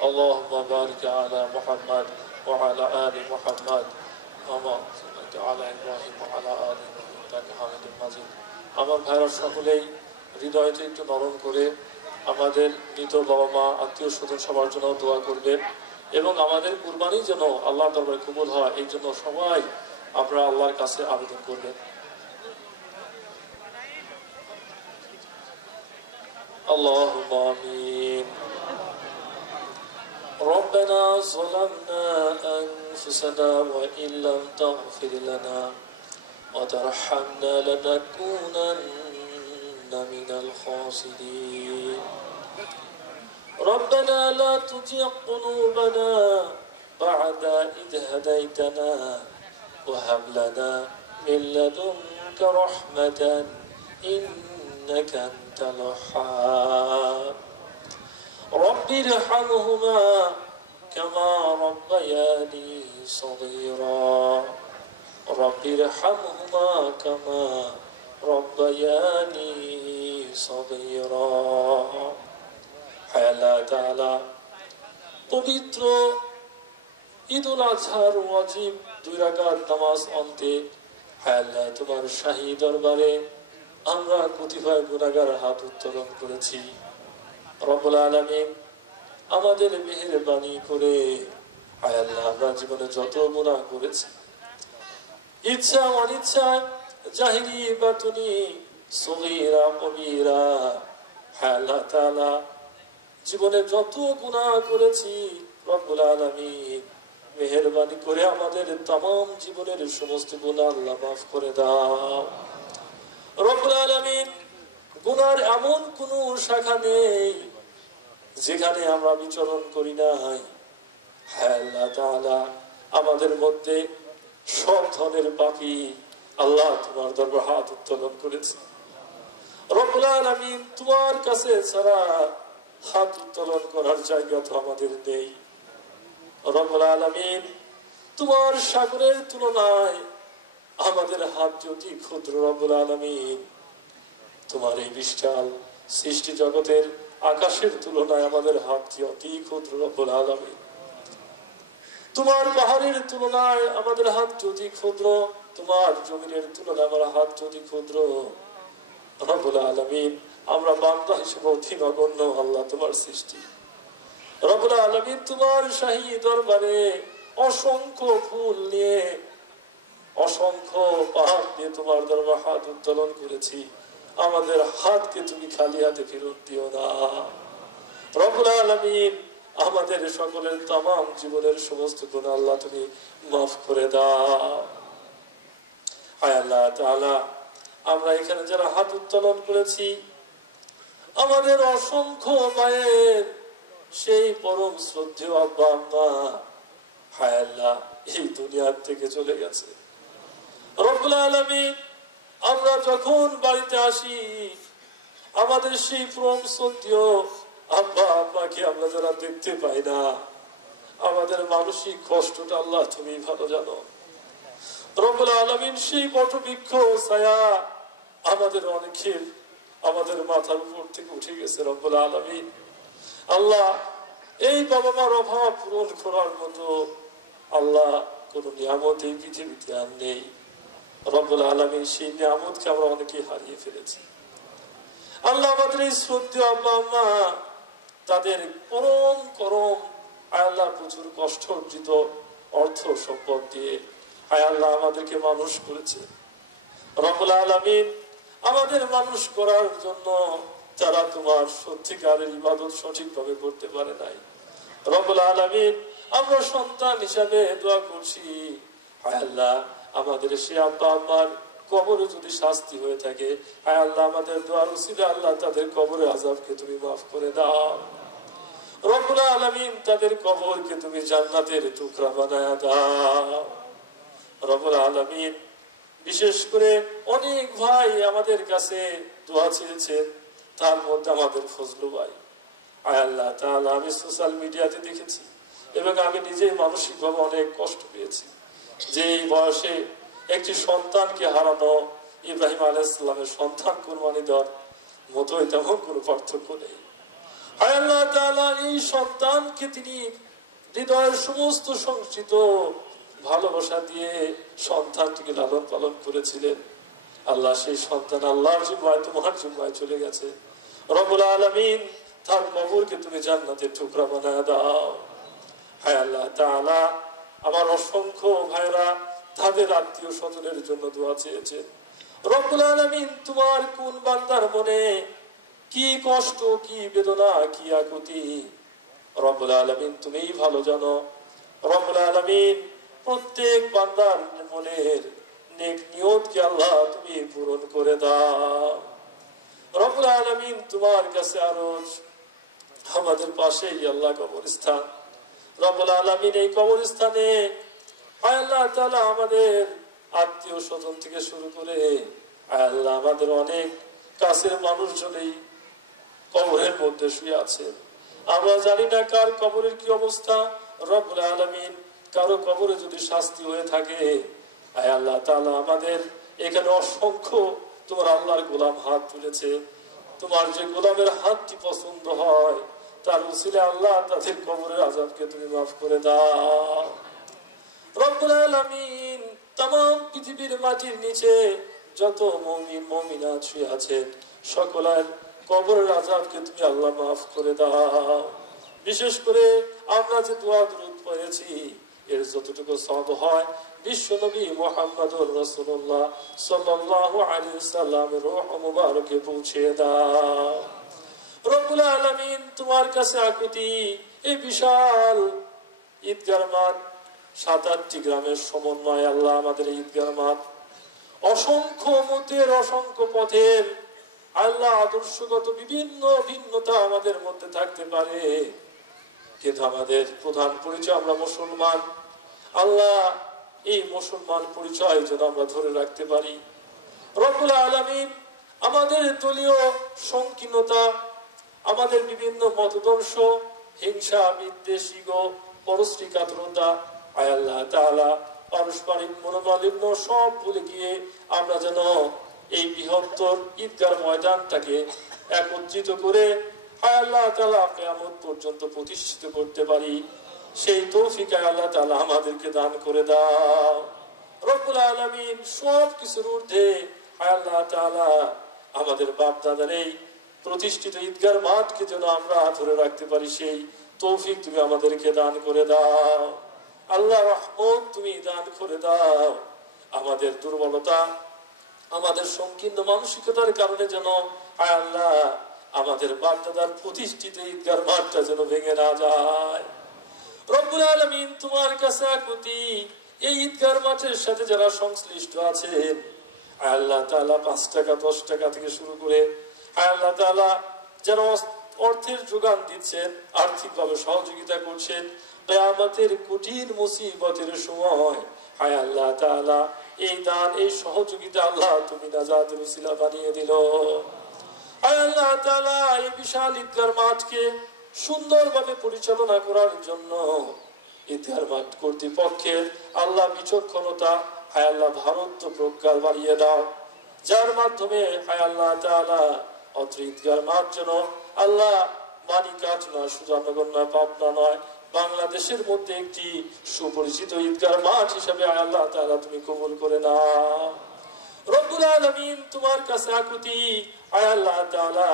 اللهم بارك على محمد وعلى آل محمد كما صليت على إبراهيم وعلى آل إبراهيم إنك حميد مجيد আমার ভাইরা সকলেই হৃদয়টা একটু নরম করে আমাদের মৃত বাবা মা আত্মীয় স্বজন সবার জন্য দোয়া করবেন এবং আমাদের কুরবানি যেন আল্লাহর দরবারে কবুল হয় এই জন্য সবাই আমরা আল্লাহর কাছে আবেদন করবেন اللهم آمين ربنا ظلمنا أنفسنا وإن لم تغفر لنا وترحمنا لنكونن من الخاسرين ربنا لا تزغ قلوبنا بعد إذ هديتنا وهب لنا من لدنك رحمة إنك أنت الوهاب رب ارحمهما كما ربياني صغيرا رب ارحمهما كما ربياني صغيرا হায় আল্লাহ তাআলা পবিত্র ঈদুল আজহার ওয়াজিব 2 রাকাত নামাজ অন্তে হায় আল্লাহ তোমার শাহী দরবারে আমরা কতিপয় গুনাহগার হাত উত্তোলন করেছি রব্বুল আলামিন আমাদের মেহেরবানি করে হায় আল্লাহ আমরা জীবনে যত গুনাহ করেছি ইচ্ছা অনিচ্ছা জাহিরি বাতুনি সগীরা কবীরা হায় আল্লাহ তাআলা জীবনে যত গুনাহ করেছি রব্বুল আলামিন মেহেরবানি করে আমাদের तमाम জীবনের সমস্ত গুনাহ আল্লাহ maaf করে দাও রব্বুল আলামিন গুনার এমন কোন শাখা নেই যেখানে আমরা বিচরণ করি নাই হায় আল্লাহ তাআলা আমাদের মধ্যে সব ধরনের পাপী আল্লাহ তোমার দরবারে হাত উত্তোলন করেছে রব্বুল আলামিন তোমার কাছে ছাড়া হাত উত্তোলন করার জায়গা তো আমাদের নেই রব্বুল আলামিন তোমার সাগরের তুলনায় আমাদের হাত যদি ক্ষুদ্র রব্বুল আলামিন তোমার এই বিশাল সৃষ্টি জগতের আকাশের তুলনায় আমাদের হাত কি অতি ক্ষুদ্র রব্বুল আলামিন তোমার পাহাড়ের তুলনায় আমাদের হাত যদি ক্ষুদ্র তোমার জমিনের তুলনায় আমার হাত যদি ক্ষুদ্র রব্বুল আলামিন আমরা বান্দা হিসেবে অতি নগণ্য আল্লাহ তোমার সৃষ্টি রব্বুল আলামিন তোমার শাহী দরবারে অসংখ্য ফুল নিয়ে অসংখ্য পাহাড় নিয়ে তোমার দরবারে হাত উত্তোলন করেছি আমাদের হাতকে তুমি খালি হাতে ফেরত দিও না রব্বুল আলামিন আমাদের সকলের तमाम জীবনের সমস্ত গুনাহ আল্লাহ তুমি maaf করে দাও হায় আল্লাহ তাআলা আমরা এখানে যারা হাত উত্তোলন করেছি আমাদের অসংখ্য মায়ের সেই পরম শ্রদ্ধেয় আব্বা আম্মা হায় আল্লাহ এই দুনিয়া থেকে চলে গেছে রব্বুল আলামিন আমরা যখন বাড়িতে আসি আমাদের সেই পরম শ্রদ্ধেয় আব্বা আম্মাকে আমরা যারা দেখতে পাই না আমাদের মানসিক কষ্টটা আল্লাহ তুমি ভালো জানো রব্বুল আলামিন সেই বটবৃক্ষ ছায়া আমাদের অনেকের আমাদের মাথার উপর থেকে উঠে গেছে রব্বুল আলামিন আল্লাহ এই বাবা মার অভাব পূরণ করার মতো আল্লাহ কোন নিয়ামত এই পৃথিবীতে আর নেই রব্বুল আলামিন সেই নিয়ামতকে আমরা অনেকেই হারিয়ে ফেলেছি আল্লাহ আমাদের এই শ্রদ্ধেয় আব্বা আম্মা তাদের করম আল্লাহ প্রচুর কষ্ট অর্জিত অর্থ সম্পদ দিয়ে আল্লাহ আমাদেরকে মানুষ করেছে রব্বুল আলামিন আমাদের মানুষ করার জন্য যারা তোমার সত্যিকারের ইবাদত সঠিকভাবে করতে পারে নাই রব্বুল আলামিন আমরা সন্তান হিসাবে দোয়া করছি আল্লাহ আমাদের সেই আব্বা আম্মার কবরে যদি শাস্তি হয়ে থাকে আল্লাহ আমাদের দোয়ার উসিলে আল্লাহ তাদের কবরের আযাবকে তুমি maaf করে দাও রব্বুল আলামিন তাদের কবরকে তুমি জান্নাতের টুকরা বানায়া দাও রব্বুল আলামিন বিশেষ করে অনেক ভাই আমাদের কাছে দোয়া চেয়েছেন তার মধ্যে আমাদের ফজলু ভাই আল্লাহ তাআলা আমি সোশ্যাল মিডিয়াতে দেখেছি এবং আমি নিজেই মানসিকভাবে অনেক কষ্ট পেয়েছি যে এই বয়সে একটি সন্তানকে হারানো ইব্রাহিম আলাইহিস সালামের সন্তান কুরবানি দেওয়ার মতোই তেমন কোনো পার্থক্য নেই হায় আল্লাহ তাআলা এই সন্তানকে তিনি হৃদয়ের সমস্ত সংচিত ভালোবাসা দিয়ে সন্তানটিকে লালন পালন করেছিলেন। আল্লাহ সেই সন্তান আল্লাহর জিম্মায় তোমার জিম্মায় চলে গেছে। রব্বুল আলামিন তার কবরকে তুমি জান্নাতের টুকরা বানায় দাও। হায় আল্লাহ তাআলা আমার অসংখ্য ভাইরা তাদের আত্মীয় স্বজনের জন্য দোয়া চেয়েছেন। রব্বুল আলামিন তোমার কোন বান্দার মনে কি কষ্ট, কি বেদনা, কি আকুতি রব্বুল আলামিন তুমিই ভালো জানো। রব্বুল আলামিন প্রত্যেক বান্দার মনের নেক নিয়তকে আল্লাহ তুমি পূরণ করে দাও। রব্বুল আলামিন তোমার কাছে আরজ আমাদের পাশেই আল্লাহ কবরস্থান। রব্বুল আলামিন এই কবরস্থানে আল্লাহ তাআলা আমাদের আত্মীয় স্বজন থেকে শুরু করে আল্লাহ আমাদের অনেক কাছের মানুষজনই কবরের মধ্যে শুয়ে আছে। আমরা জানি না কার কবরের কি অবস্থা। রব্বুল আলামিন কারো কবরে যদি শাস্তি হয়ে থাকে, আয় আল্লাহ তাআলা আমাদের এখানে অসংখ্য তোমার আল্লাহর গোলাম হাত তুলেছে। তোমার যে গোলামের হাতটি পছন্দ হয় তার উসিলে আল্লাহ তাদের কবরের আযাবকে তুমি মাফ করে দাও। রব্বুল আলামিন तमाम পৃথিবীর মাটির নিচে যত মুমিন মুমিনাত শুয়ে আছেন সকলের কবরের আযাবকে তুমি আল্লাহ মাফ করে দাও। বিশেষ করে আমরা যে দোয়া দুরূদ পড়েছি এর যতটুকু সওয়াব হয় বিশ্বনবী মুহাম্মদুর রাসূলুল্লাহ সাল্লাল্লাহু আলাইহি ওয়াসাল্লামের রূহ মুবারকে পৌঁছে দাও। রব্বুল আলামিন তোমার কাছে আকুতি এই বিশাল ঈদগাহ মাঠ ৭-৮টি গ্রামের সমন্বয় আল্লাহ আমাদের ঈদগাহ মাঠ অসংখ্য মতের অসংখ্য পথের আল্লাহ আদর্শগত বিভিন্ন ভিন্নতা আমাদের মধ্যে থাকতে পারে, কিন্তু আমাদের প্রধান পরিচয় আমরা মুসলমান। আল্লাহ এই মুসলমান পরিচয় যেন আমরা ধরে রাখতে পারি। রব্বুল আলামিন আমাদের দলীয় সংকীর্ণতা, আমাদের বিভিন্ন মতদর্শ, হিংসা, বিদ্বেষ, ইগো, পরশ্রীকাতরতা, আয় আল্লাহ তাআলা পারস্পরিক মনোমালিন্য সব ভুলে গিয়ে আমরা যেন এই বৃহত্তর ঈদগাহ ময়দানটাকে একত্রিত করে আয় আল্লাহ তাআলা কিয়ামত পর্যন্ত প্রতিষ্ঠিত করতে পারি, সেই তৌফিক আল্লাহ তাআলা আমাদেরকে দান করে দাও। রব্বুল আলামিন সব কিছুর ঊর্ধ্বে আয় আল্লাহ তাআলা আমাদের বাপ দাদার এই প্রতিষ্ঠিত ঈদগাহ মাঠকে যেন আমরা ধরে রাখতে পারি সেই তৌফিক তুমি আমাদেরকে দান করে দাও। আল্লাহ রহমত তুমি দান করে দাও। আমাদের দুর্বলতা, আমাদের সংকীর্ণ মানসিকতার কারণে যেন আয় আল্লাহ আমাদের বাপ দাদার প্রতিষ্ঠিত ঈদগাহ মাঠটা যেন ভেঙে না যায়। রব্বুল আলামিন তোমার কাছে আকুতি এই ঈদগাহ মাঠের সাথে যারা সংশ্লিষ্ট আছেন আয় আল্লাহ তাআলা ৫ টাকা ১০ টাকা থেকে শুরু করে আয় আল্লাহ তাআলা যারা অর্থের যোগান দিচ্ছেন, আর্থিকভাবে সহযোগিতা করছেন, কিয়ামতের কঠিন মুসিবতের সময় আয় আল্লাহ তাআলা এই দান এই সহযোগিতা আল্লাহ তুমি নাজাতের উসিলা বানিয়ে দিল। আয় আল্লাহ তাআলা এই বিশাল ঈদগাহ মাঠকে সুন্দরভাবে পরিচালনা করার জন্য ঈদগাহ মাঠ কর্তৃপক্ষের আল্লাহ বিচক্ষণতা আয় আল্লাহ ভারত প্রজ্ঞা বাড়িয়ে দাও, যার মাধ্যমে আয় আল্লাহ তাআলা অত্র ঈদগাহ মাঠ যেন আল্লাহ মানিকাট নয়, সুজানগর নয়, পাবনা নয়, বাংলাদেশের মধ্যে একটি সুপরিচিত ঈদগাহ মাঠ হিসেবে আয় আল্লাহ তাআলা তুমি কবুল করে নাও। রব্বুল আলামিন তোমার কাছে আকুতি আয় আল্লাহ তাআলা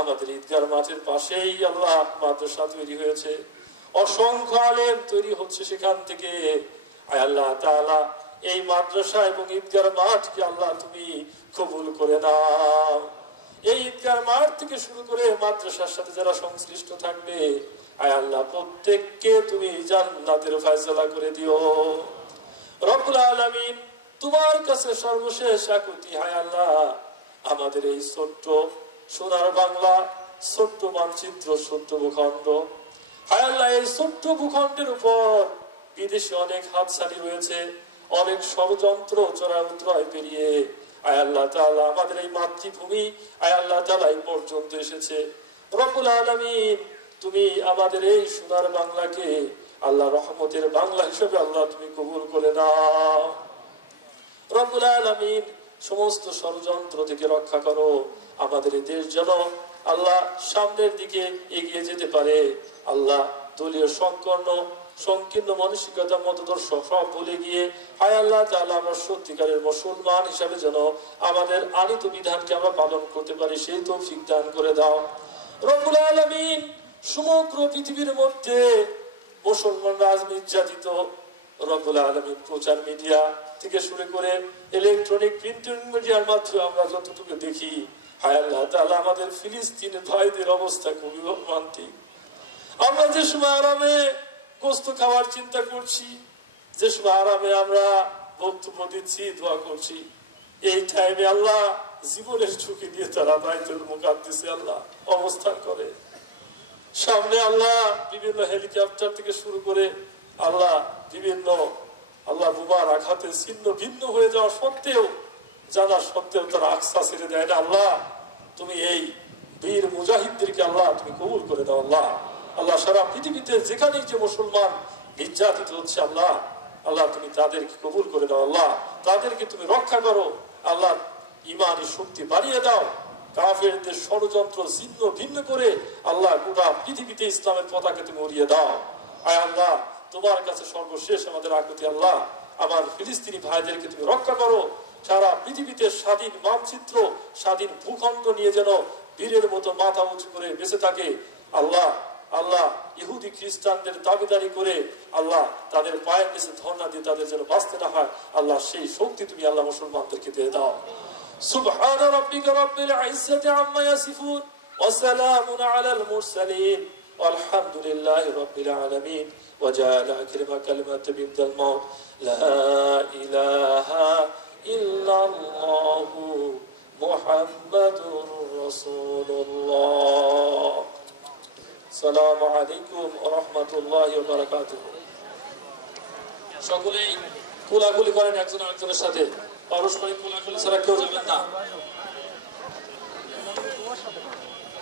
আমাদের ঈদগাহ মাঠের পাশেই আল্লাহ মাদ্রাসা তৈরি হয়েছে, অসংখ্য আলেম তৈরি হচ্ছে সেখান থেকে। আয় আল্লাহ তাআলা এই মাদ্রাসা এবং ঈদগাহ মাঠকে আল্লাহ তুমি কবুল করে নাও। এই ঈদগাহ মাঠ থেকে শুরু করে মাদ্রাসার সাথে যারা সংশ্লিষ্ট থাকবে আয় আল্লাহ প্রত্যেককে তুমি জান্নাতের ফয়সালা করে দিও। রব্বুল আলামিন তোমার কাছে সর্বশেষ আকুতি আয় আল্লাহ আমাদের এই ছোট্ট সোনার বাংলা, ছোট্ট মানচিত্র, ছোট্ট ভূখণ্ড, আয় আল্লাহ এই ছোট্ট ভূখণ্ডের উপর বিদেশে অনেক হাতছানি রয়েছে, অনেক ষড়যন্ত্র চড়াই উতরাই পেরিয়ে আয় আল্লাহ তাআলা আমাদের এই মাতৃভূমি আয় আল্লাহ তাআলা এই পর্যন্ত এসেছে। রব্বুল আলামিন তুমি আমাদের এই সোনার বাংলাকে আল্লাহ রহমতের বাংলা হিসেবে আল্লাহ তুমি কবুল করে নাও। রব্বুল আলামিন সমস্ত ষড়যন্ত্র থেকে রক্ষা করো, আমাদের এই দেশ যেন আল্লাহ সামনের দিকে এগিয়ে যেতে পারে। আল্লাহ দলীয় সংকীর্ণ মানসিকতা মতদর্শ সব ভুলে গিয়ে হায় আল্লাহ তাআলা আমরা সত্যিকারের মুসলমান হিসাবে যেন আমাদের আনিত বিধানকে আমরা পালন করতে পারি সেই তৌফিক দান করে দাও রব্বুল আলামিন। সমগ্র পৃথিবীর মধ্যে মুসলমানরা আজ নির্যাতিত। রব্বুল আলামিন প্রচার মিডিয়া থেকে শুরু করে ইলেকট্রনিক প্রিন্টিং মিডিয়ার মাধ্যমে আমরা যতটুকু দেখি হায় আল্লাহ তাআলা আমাদের ফিলিস্তিনের ভাইদের অবস্থা খুবই মর্মান্তিক। আমরা যে সময় আরামে গোস্ত খাওয়ার চিন্তা করছি, যে সময় আরামে আমরা বক্তব্য দিচ্ছি, দোয়া করছি, এই টাইমে আল্লাহ জীবনের ঝুঁকি দিয়ে তারা বাইতুল মুকাদ্দাসে আল্লাহ অবস্থান করে। সামনে আল্লাহ বিভিন্ন হেলিকপ্টার থেকে শুরু করে আল্লাহ বিভিন্ন আল্লাহ বুবার আঘাতে ছিন্ন ভিন্ন হয়ে যাওয়া সত্ত্বেও, জানা সত্ত্বেও তারা আকসা ছেড়ে দেয় না। আল্লাহ তুমি এই বীর মুজাহিদদেরকে আল্লাহ তুমি কবুল করে দাও। আল্লাহ আল্লাহ সারা পৃথিবীতে যেখানে যে মুসলমান নির্যাতিত হচ্ছে আল্লাহ আল্লাহ তুমি তাদেরকে কবুল করে দাও। আল্লাহ তাদেরকে তুমি রক্ষা করো। আল্লাহ ইমানি শক্তি বাড়িয়ে দাও। কাফেরদের ষড়যন্ত্র ছিন্ন ভিন্ন করে আল্লাহ গোটা পৃথিবীতে ইসলামের পতাকা তুমি উড়িয়ে দাও। আয় আল্লাহ তোমার কাছে সর্বশেষ আমাদের আকুতি আল্লাহ আমার ফিলিস্তিনি ভাইদেরকে তুমি রক্ষা করো। সারা পৃথিবীতে স্বাধীন মানচিত্র স্বাধীন ভূখণ্ড নিয়ে যেন বীরের মতো মাথা উঁচু করে বেঁচে থাকে। আল্লাহ আল্লাহ ইহুদি খ্রিস্টানদের দাবিদারি করে আল্লাহ তাদের পায়ের নিচে ধর্ণা দিয়ে তাদের যেন বাঁচতে না হয় আল্লাহ সেই শক্তি তুমি আল্লাহ মুসলমানদেরকে দিয়ে দাও। سبحان ربك رب العزة عما يصفون وسلام على المرسلين والحمد لله رب العالمين وجعل آخر كلمة بعد الموت لا إله إلا الله محمد رسول الله السلام عليكم ورحمة الله وبركاته সকলেই কোলাকুলি করেন একজন আরেকজনের সাথে পারস্পরিক কোলাকুলি ছাড়া কেউ যাবেন না।